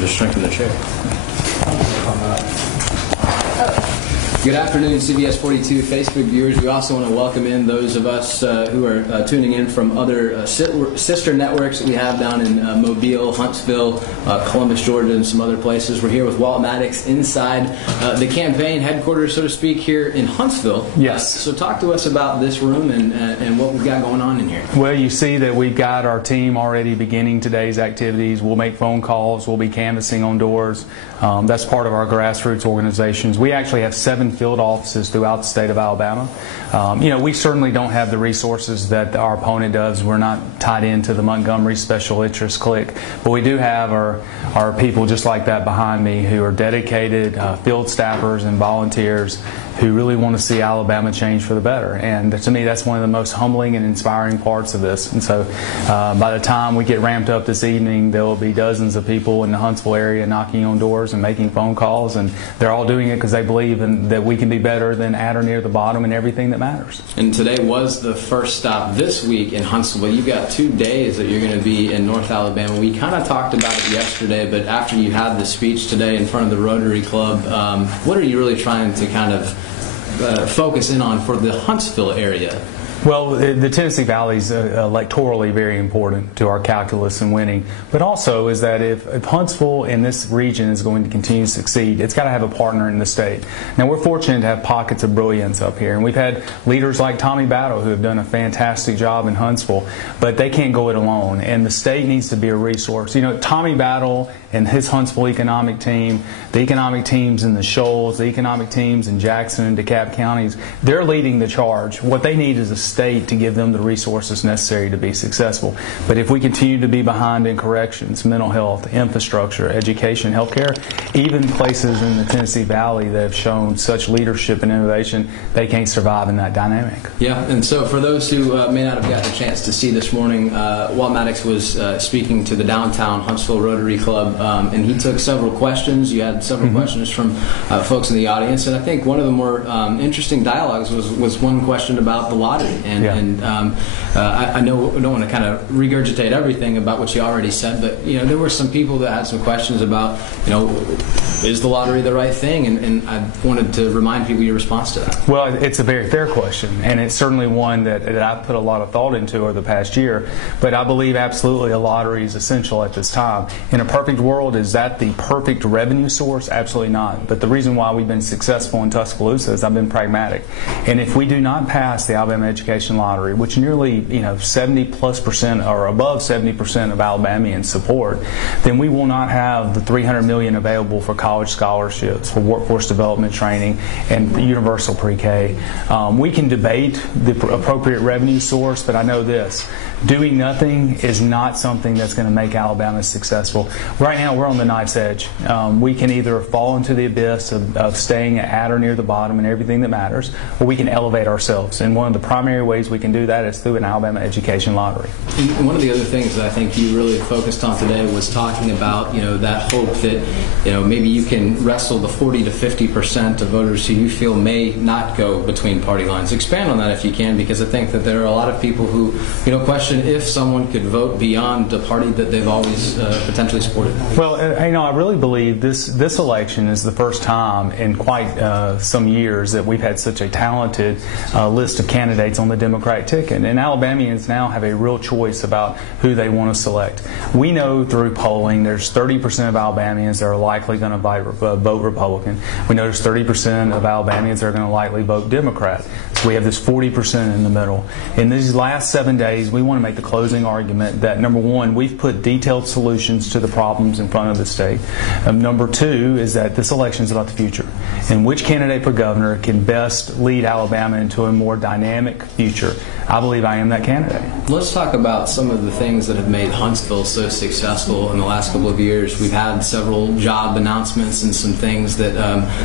Just strengthen the chair. Good afternoon, CBS 42 Facebook viewers. We also want to welcome in those of us who are tuning in from other sister networks that we have down in Mobile, Huntsville, Columbus, Georgia, and some other places. We're here with Walt Maddox inside the campaign headquarters, so to speak, here in Huntsville. Yes. So talk to us about this room and what we've got going on in here. Well, you see that we've got our team already beginning today's activities. We'll make phone calls. We'll be canvassing on doors. That's part of our grassroots organizations. We actually have 7 field offices throughout the state of Alabama. We certainly don't have the resources that our opponent does. We're not tied into the Montgomery special interest clique, but we do have our people just like that behind me who are dedicated field staffers and volunteers who really want to see Alabama change for the better. And to me, that's one of the most humbling and inspiring parts of this. And so by the time we get ramped up this evening, there will be dozens of people in the Huntsville area knocking on doors and making phone calls, and they're all doing it because they believe that we can be better than at or near the bottom in everything that matters. And today was the first stop this week in Huntsville. You've got 2 days that you're going to be in North Alabama. We kind of talked about it yesterday, but after you had the speech today in front of the Rotary Club, what are you really trying to kind of focus in on for the Huntsville area? Well, the Tennessee Valley is electorally very important to our calculus in winning, but also is that if Huntsville in this region is going to continue to succeed, it's got to have a partner in the state. Now, we're fortunate to have pockets of brilliance up here, and we've had leaders like Tommy Battle who have done a fantastic job in Huntsville, but they can't go it alone, and the state needs to be a resource. You know, Tommy Battle and his Huntsville economic team, the economic teams in the Shoals, the economic teams in Jackson and DeKalb counties, they're leading the charge. What they need is a state to give them the resources necessary to be successful. But if we continue to be behind in corrections, mental health, infrastructure, education, healthcare, even places in the Tennessee Valley that have shown such leadership and innovation, they can't survive in that dynamic. Yeah, and so for those who may not have gotten a chance to see this morning, Walt Maddox was speaking to the downtown Huntsville Rotary Club, and he took several questions. You had several questions from folks in the audience, and I think one of the more interesting dialogues was one question about the lottery. I know I don't want to kind of regurgitate everything about what you already said, but there were some people that had some questions about, is the lottery the right thing? And I wanted to remind people your response to that. Well, it's a very fair question, and it's certainly one that I've put a lot of thought into over the past year. But I believe absolutely a lottery is essential at this time. In a perfect world, is that the perfect revenue source? Absolutely not. But the reason why we've been successful in Tuscaloosa is I've been pragmatic. And if we do not pass the Alabama Education Lottery, which nearly 70+% or above 70% of Alabamians support, then we will not have the $300 million available for college scholarships, for workforce development training, and universal pre-K. We can debate the appropriate revenue source, but I know this: doing nothing is not something that's going to make Alabama successful. Right now, we're on the knife's edge. We can either fall into the abyss of staying at or near the bottom in everything that matters, or we can elevate ourselves. And one of the primary ways we can do that is through an Alabama Education Lottery. And one of the other things that I think you really focused on today was talking about that hope that maybe you can wrestle the 40 to 50% of voters who you feel may not go between party lines. Expand on that if you can, because I think that there are a lot of people who question if someone could vote beyond the party that they've always potentially supported. Well, I really believe this election is the first time in quite some years that we've had such a talented list of candidates on the Democratic ticket, and Alabamians now have a real choice about who they want to select. We know through polling there's 30% of Alabamians that are likely going to vote Republican. We know there's 30% of Alabamians that are going to likely vote Democrat. So we have this 40% in the middle. In these last 7 days, we want to make the closing argument that, number one, we've put detailed solutions to the problems in front of the state. Number two is that this election is about the future, and which candidate for governor can best lead Alabama into a more dynamic future. I believe I am that candidate. Let's talk about some of the things that have made Huntsville so successful in the last couple of years. We've had several job announcements and some things that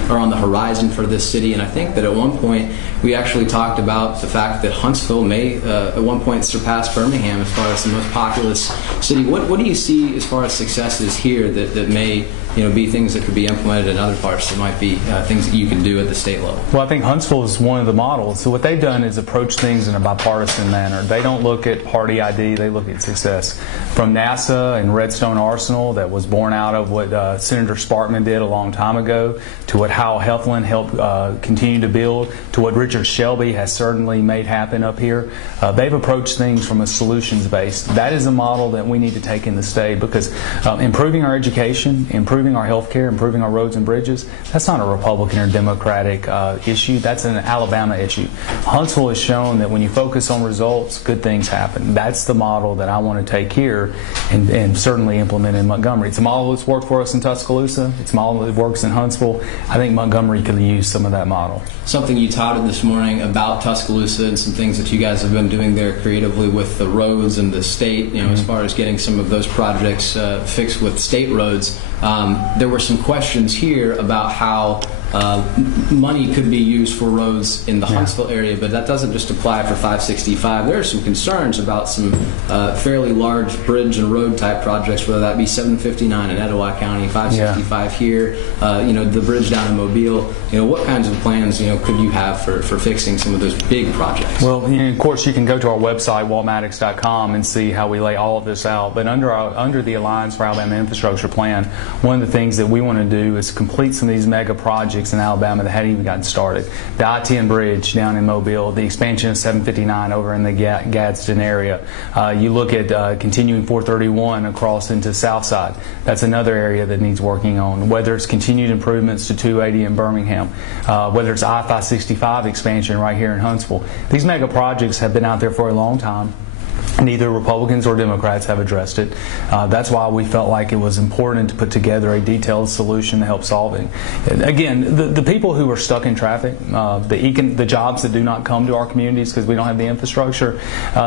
are on the horizon for this city, and I think that at one point we actually publicly talked about the fact that Huntsville may at one point surpass Birmingham as far as the most populous city. What do you see as far as successes here that may be things that could be implemented in other parts? There might be things that you can do at the state level. Well, I think Huntsville is one of the models. So what they've done is approach things in a bipartisan manner. They don't look at party ID, they look at success. From NASA and Redstone Arsenal, that was born out of what Senator Sparkman did a long time ago, to what Hal Heflin helped continue to build, to what Richard Shelby has certainly made happen up here. They've approached things from a solutions base. That is a model that we need to take in the state, because improving our education, improving our health care, improving our roads and bridges, that's not a Republican or Democratic issue. That's an Alabama issue. Huntsville has shown that when you focus on results, good things happen. That's the model that I want to take here and certainly implement in Montgomery. It's a model that's worked for us in Tuscaloosa. It's a model that works in Huntsville. I think Montgomery could use some of that model. Something you touted this morning about Tuscaloosa and some things that you guys have been doing there creatively with the roads and the state, as far as getting some of those projects fixed with state roads. There were some questions here about how money could be used for roads in the Huntsville area, but that doesn't just apply for 565. There are some concerns about some fairly large bridge and road type projects, whether that be 759 in Etowah County, 565 here, the bridge down in Mobile. What kinds of plans could you have for fixing some of those big projects? Well, of course, you can go to our website, waltmaddox.com, and see how we lay all of this out. But under the Alliance for Alabama Infrastructure Plan, one of the things that we want to do is complete some of these mega projects in Alabama that hadn't even gotten started. The I-10 bridge down in Mobile, the expansion of 759 over in the Gadsden area. You look at continuing 431 across into Southside. That's another area that needs working on. Whether it's continued improvements to 280 in Birmingham, whether it's I-565 expansion right here in Huntsville. These mega projects have been out there for a long time. Neither Republicans or Democrats have addressed it. That's why we felt like it was important to put together a detailed solution to help solving. Again, the people who are stuck in traffic, the jobs that do not come to our communities because we don't have the infrastructure,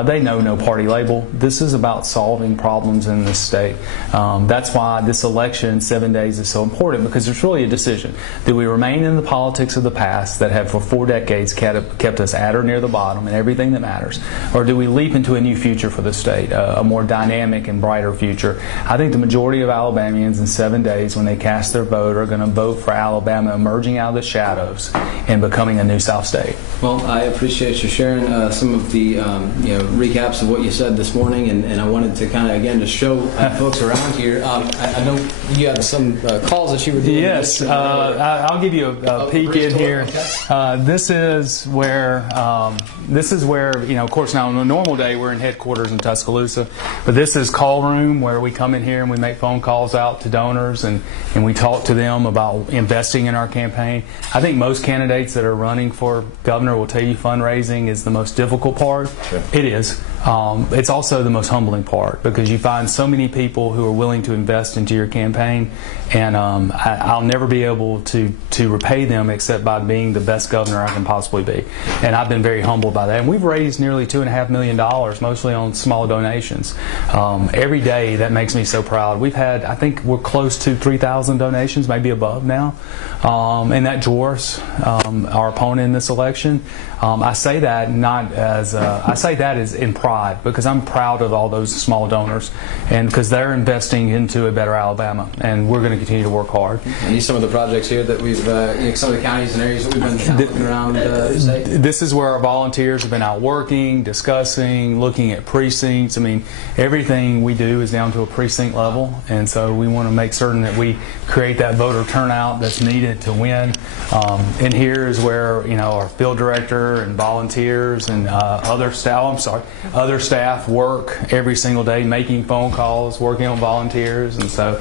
they know no party label. This is about solving problems in this state. That's why this election in 7 days is so important, because it's really a decision. Do we remain in the politics of the past that have for 4 decades kept us at or near the bottom in everything that matters, or do we leap into a new future for the state, a more dynamic and brighter future? I think the majority of Alabamians in 7 days, when they cast their vote, are going to vote for Alabama emerging out of the shadows and becoming a new South state. Well, I appreciate you sharing some of the recaps of what you said this morning, and I wanted to kind of again just show folks around here. I know you have some calls that you were doing. Yes, I'll give you a peek in here. Okay. This is where of course, now on a normal day we're in headquarters in Tuscaloosa, but this is call room, where we come in here and we make phone calls out to donors and we talk to them about investing in our campaign. I think most candidates that are running for governor will tell you fundraising is the most difficult part. Sure. It is. It's also the most humbling part, because you find so many people who are willing to invest into your campaign, and I'll never be able to repay them except by being the best governor I can possibly be. And I've been very humbled by that. And we've raised nearly $2.5 million, mostly on small donations. Every day, that makes me so proud. We've had, I think we're close to 3,000 donations, maybe above now, and that dwarfs our opponent in this election. I say that as in pride, because I'm proud of all those small donors, and because they're investing into a better Alabama, and we're going to continue to work hard. And these are some of the projects here that we've, some of the counties and areas that we've been looking around the state. This is where our volunteers have been out working, discussing, looking at precincts. I mean, everything we do is down to a precinct level, and so we want to make certain that we create that voter turnout that's needed to win. And here is where our field director and volunteers and other staff work every single day, making phone calls, working on volunteers, and so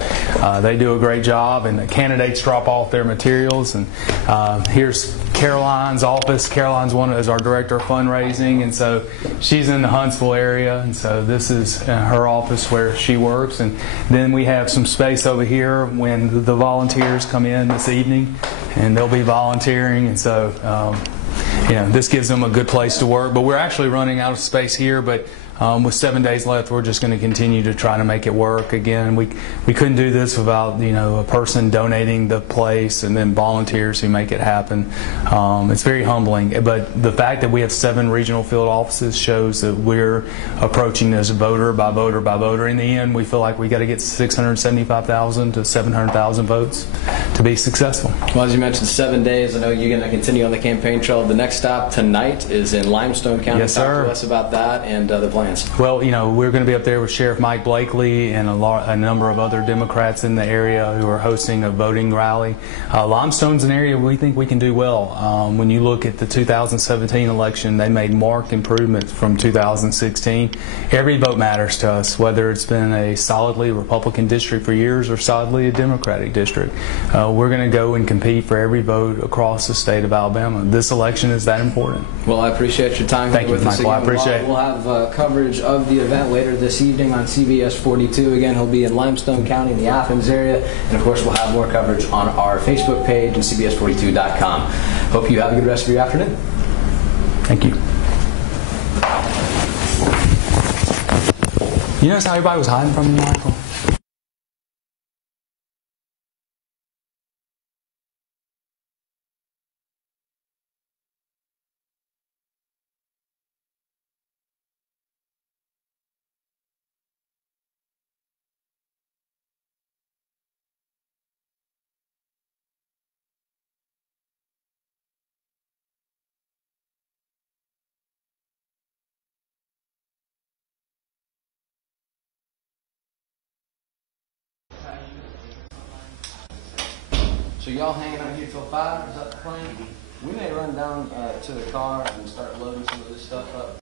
they do a great job. And the candidates drop off their materials. And here's Caroline's office. Caroline's is our director of fundraising, and so she's in the Huntsville area, and so this is her office where she works. And then we have some space over here when the volunteers come in this evening, and they'll be volunteering, and so this gives them a good place to work. But we're actually running out of space here, but With 7 days left, we're just going to continue to try to make it work. Again, we couldn't do this without a person donating the place and then volunteers who make it happen. It's very humbling, but the fact that we have 7 regional field offices shows that we're approaching this voter by voter by voter. In the end, we feel like we got to get 675,000 to 700,000 votes to be successful. Well, as you mentioned, 7 days. I know you're going to continue on the campaign trail. The next stop tonight is in Limestone County. Yes, sir. Talk to us about that and the plans. Well, we're going to be up there with Sheriff Mike Blakely and a number of other Democrats in the area who are hosting a voting rally. Limestone's an area we think we can do well. When you look at the 2017 election, they made marked improvements from 2016. Every vote matters to us, whether it's been a solidly Republican district for years or solidly a Democratic district. We're going to go and compete for every vote across the state of Alabama. This election is that important. Well, I appreciate your time. Thank you, Michael. I appreciate it. We'll have coverage of the event later this evening on CBS 42. Again, he'll be in Limestone County in the Athens area. And, of course, we'll have more coverage on our Facebook page and CBS42.com. Hope you have a good rest of your afternoon. Thank you. You notice how everybody was hiding from you, Michael? So y'all hanging out here till 5? Is that the plan? We may run down to the car and start loading some of this stuff up.